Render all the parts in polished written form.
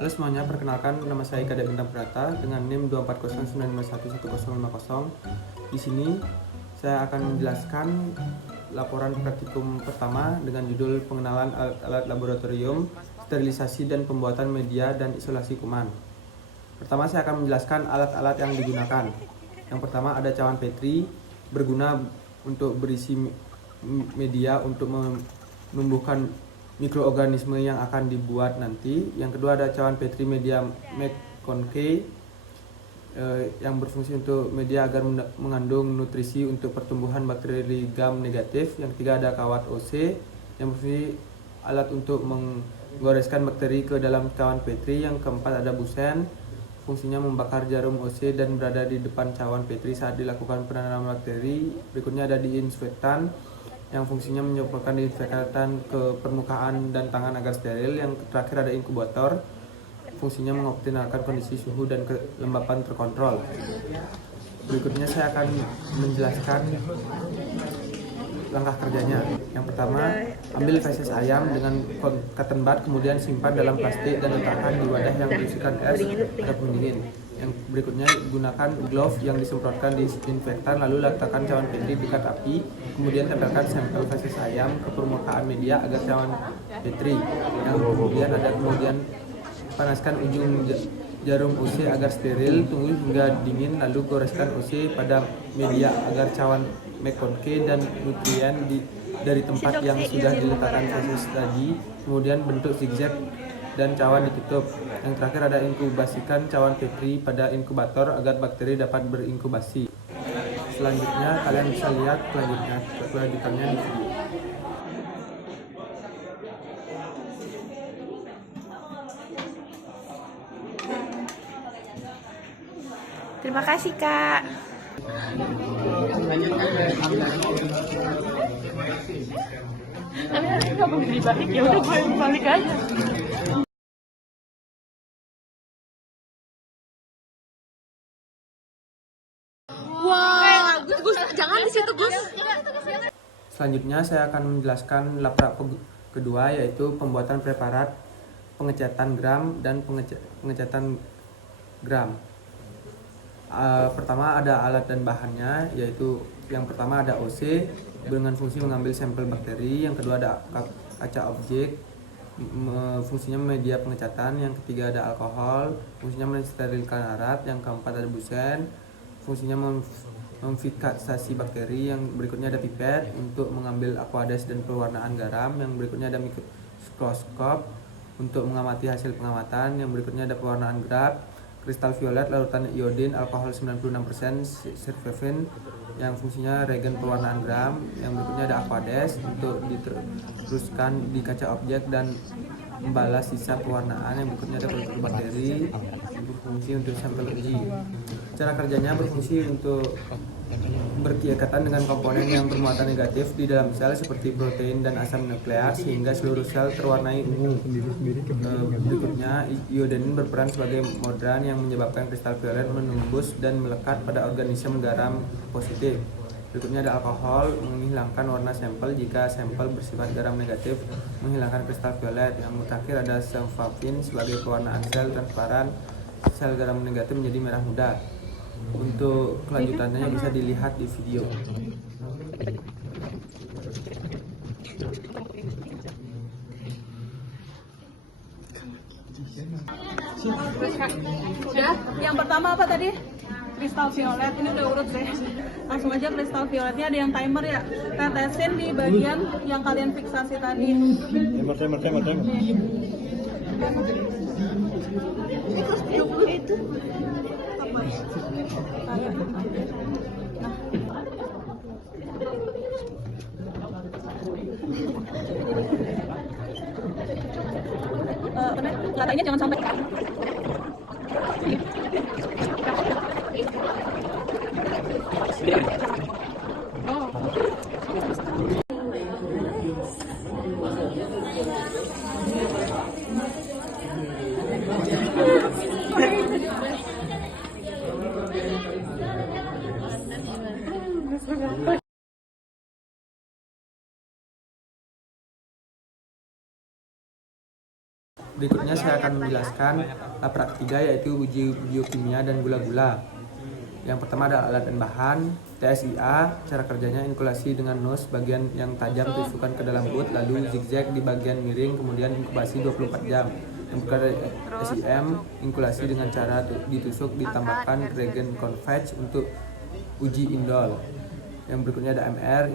Halo semuanya, perkenalkan nama saya Ika Bintang Prata dengan NIM 24095111050. Di sini saya akan menjelaskan laporan praktikum pertama dengan judul pengenalan alat-alat laboratorium, sterilisasi dan pembuatan media dan isolasi kuman. Pertama saya akan menjelaskan alat-alat yang digunakan. Yang pertama ada cawan Petri, berguna untuk berisi media untuk menumbuhkan mikroorganisme yang akan dibuat nanti. Yang kedua ada cawan Petri media McConkey yang berfungsi untuk media agar mengandung nutrisi untuk pertumbuhan bakteri gram negatif. Yang ketiga ada kawat OC yang berfungsi alat untuk menggoreskan bakteri ke dalam cawan Petri. Yang keempat ada busen, fungsinya membakar jarum OC dan berada di depan cawan Petri saat dilakukan penanaman bakteri. Berikutnya ada disinfektan yang fungsinya menyemprotkan disinfektan ke permukaan dan tangan agar steril. Yang terakhir ada inkubator, fungsinya mengoptimalkan kondisi suhu dan kelembapan terkontrol. Berikutnya saya akan menjelaskan langkah kerjanya. Yang pertama, ambil feses ayam dengan cotton bud, kemudian simpan dalam plastik dan letakkan di wadah yang berisikan es agar pendingin. Yang berikutnya, gunakan glove yang disemprotkan disinfektan, lalu letakkan cawan Petri dekat api, kemudian tempelkan sampel feses ayam ke permukaan media agar cawan Petri. Yang kemudian panaskan ujung jarum OC agar steril, tunggu hingga dingin, lalu goreskan OC pada media agar cawan McConkey dan nutrien dari tempat yang sudah diletakkan feses tadi, kemudian bentuk zigzag dan cawan ditutup. Yang terakhir ada inkubasikan cawan Petri pada inkubator agar bakteri dapat berinkubasi. Selanjutnya kalian bisa lihat kelanjutannya di video. Terima kasih, Kak. Tapi nanti nggak mau dibalik, ya udah gue balik aja. Wah, Gus, jangan di situ, Gus. Selanjutnya saya akan menjelaskan lab kedua, yaitu pembuatan preparat pengecatan gram dan pengecatan gram. Pertama ada alat dan bahannya, yaitu yang pertama ada OC dengan fungsi mengambil sampel bakteri. Yang kedua ada kaca objek, fungsinya media pengecatan. Yang ketiga ada alkohol, fungsinya mensterilkan alat. Yang keempat ada busen, fungsinya memfikasasi bakteri. Yang berikutnya ada pipet untuk mengambil aqueous dan pewarnaan garam. Yang berikutnya ada mikroskop untuk mengamati hasil pengamatan. Yang berikutnya ada pewarnaan grab, kristal violet, larutan iodin, alkohol 96%, surfactant yang fungsinya reagen pewarnaan gram. Yang berikutnya ada aqueous untuk diteruskan di kaca objek dan membalas sisa pewarnaan. Yang berikutnya ada kultur bakteri yang berfungsi untuk sampel uji. Cara kerjanya berfungsi untuk berkaitan dengan komponen yang bermuatan negatif di dalam sel seperti protein dan asam nuklear sehingga seluruh sel terwarnai ungu. Berikutnya, iodin berperan sebagai modern yang menyebabkan kristal violet menembus dan melekat pada organisme garam positif. Berikutnya ada alkohol, menghilangkan warna sampel jika sampel bersifat garam negatif, menghilangkan kristal violet. Yang terakhir ada sulfapin sebagai pewarnaan sel transparan, sel garam negatif menjadi merah muda. Untuk kelanjutannya bisa dilihat di video. Udah, yang pertama apa tadi? Kristal violet, ini udah urut deh. Langsung aja kristal violetnya, ada yang timer ya. Tetesin di bagian yang kalian fiksasi tadi. Timer. Itu apa? Kayak katanya jangan sampai. Berikutnya saya akan menjelaskan laprak ketiga, yaitu uji biokimia dan gula-gula. Yang pertama ada alat dan bahan. TSIA, cara kerjanya inkulasi dengan nose bagian yang tajam ditusukkan ke dalam boot, lalu zigzag di bagian miring, kemudian inkubasi 24 jam. Yang kedua SIM, inkulasi dengan cara ditusuk ditambahkan reagen convex untuk uji indol. Yang berikutnya ada MR,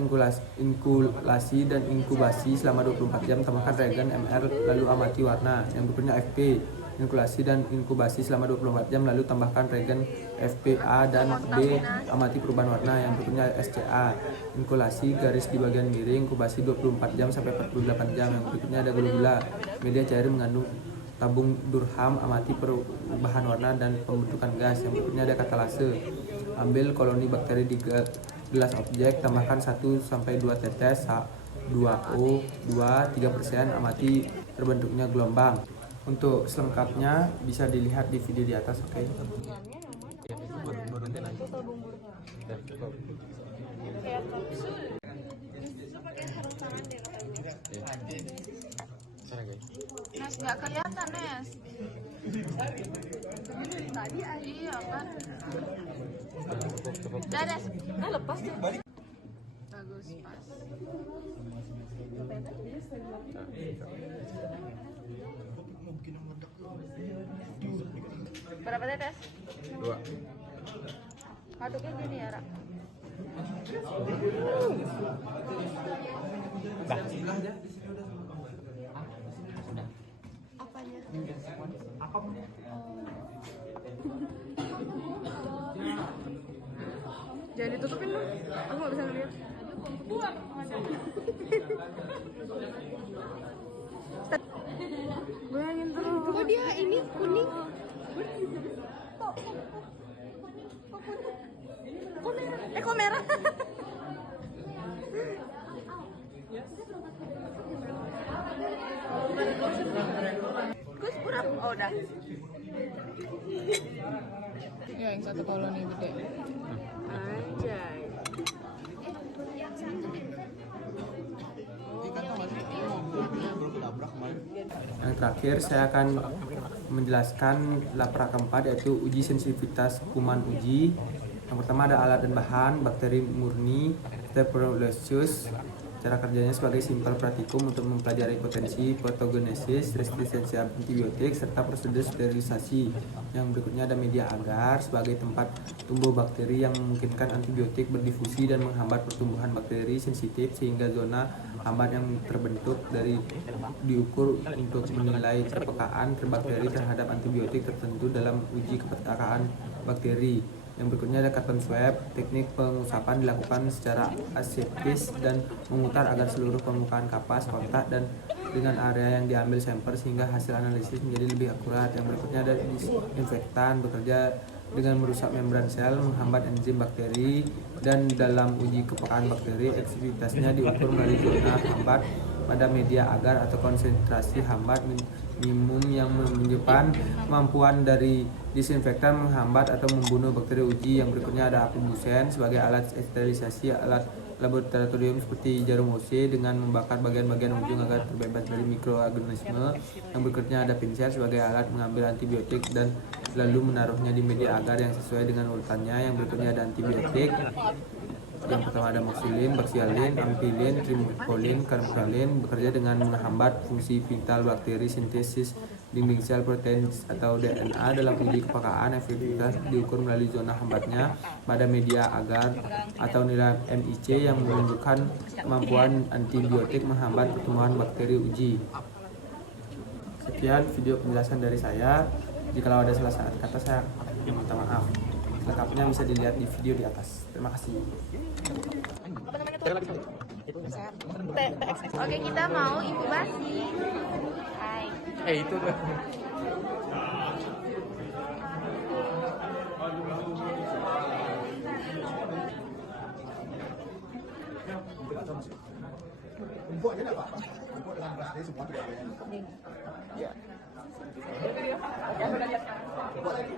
inkulasi dan inkubasi selama 24 jam, tambahkan reagen MR lalu amati warna. Yang berikutnya FP, inkulasi dan inkubasi selama 24 jam lalu tambahkan reagen FPA dan B, amati perubahan warna. Yang berikutnya SCA, inkulasi garis di bagian miring, inkubasi 24 jam sampai 48 jam. Yang berikutnya ada gula-gula, media cair mengandung tabung durham, amati perubahan warna dan pembentukan gas. Yang berikutnya ada katalase, ambil koloni bakteri di gelas objek, tambahkan 1-2 tetes H2O 3%, amati terbentuknya gelombang. Untuk selengkapnya bisa dilihat di video di atas, oke? Nes, nggak kelihatan, Nes. Tadi iya kan. Udah, Nes. Nah, lepas tuh. Bagus, pas. Berapa tetes? 2. Aduknya gini ya, Ra. Apanya? Jangan ditutupin dong, aku nggak bisa ngeliat. Bayangin terus. Kok dia ini kuning? Kok merah? Gus puram. Oh udah. Ya yang satu koloni gede. Anjay. Yang terakhir saya akan menjelaskan laprak keempat, yaitu uji sensitivitas kuman uji. Yang pertama ada alat dan bahan, bakteri murni, Staphylococcus. Cara kerjanya sebagai simpel praktikum untuk mempelajari potensi patogenesis, resistensi antibiotik, serta prosedur sterilisasi. Yang berikutnya ada media agar sebagai tempat tumbuh bakteri yang memungkinkan antibiotik berdifusi dan menghambat pertumbuhan bakteri sensitif, sehingga zona hambat yang terbentuk dari diukur untuk menilai kepekaan bakteri terhadap antibiotik tertentu dalam uji kepekaan bakteri. Yang berikutnya ada cotton swab, teknik pengusapan dilakukan secara aseptis dan memutar agar seluruh permukaan kapas kontak dan dengan area yang diambil sampel sehingga hasil analisis menjadi lebih akurat. Yang berikutnya ada disinfektan, bekerja dengan merusak membran sel, menghambat enzim bakteri, dan dalam uji kepekaan bakteri efektivitasnya diukur melalui zona hambat pada media agar atau konsentrasi hambat minimum yang menunjukkan kemampuan dari disinfektan menghambat atau membunuh bakteri uji. Yang berikutnya ada apibusen sebagai alat sterilisasi alat laboratorium seperti jarum OC dengan membakar bagian-bagian ujung agar terbebas dari mikroorganisme. Yang berikutnya ada pinset sebagai alat mengambil antibiotik dan lalu menaruhnya di media agar yang sesuai dengan urutannya. Yang berikutnya ada antibiotik. Yang pertama ada moxilin, baksialin, ampilin, trimopolin, karbolin, bekerja dengan menghambat fungsi vital bakteri sintesis dinding sel protein atau DNA. Dalam uji kepekaan efektivitas diukur melalui zona hambatnya pada media agar atau nilai MIC yang menunjukkan kemampuan antibiotik menghambat pertumbuhan bakteri uji. Sekian video penjelasan dari saya. Jikalau ada salah kata saya minta maaf. Lengkapnya bisa dilihat di video di atas. Terima kasih. Oke, kita mau inkubasi. Hai. Itu tuh. Kumpul aja nggak Pak? Kumpul dengan beras ini semua tidak ada. Iya. Kumpul lagi.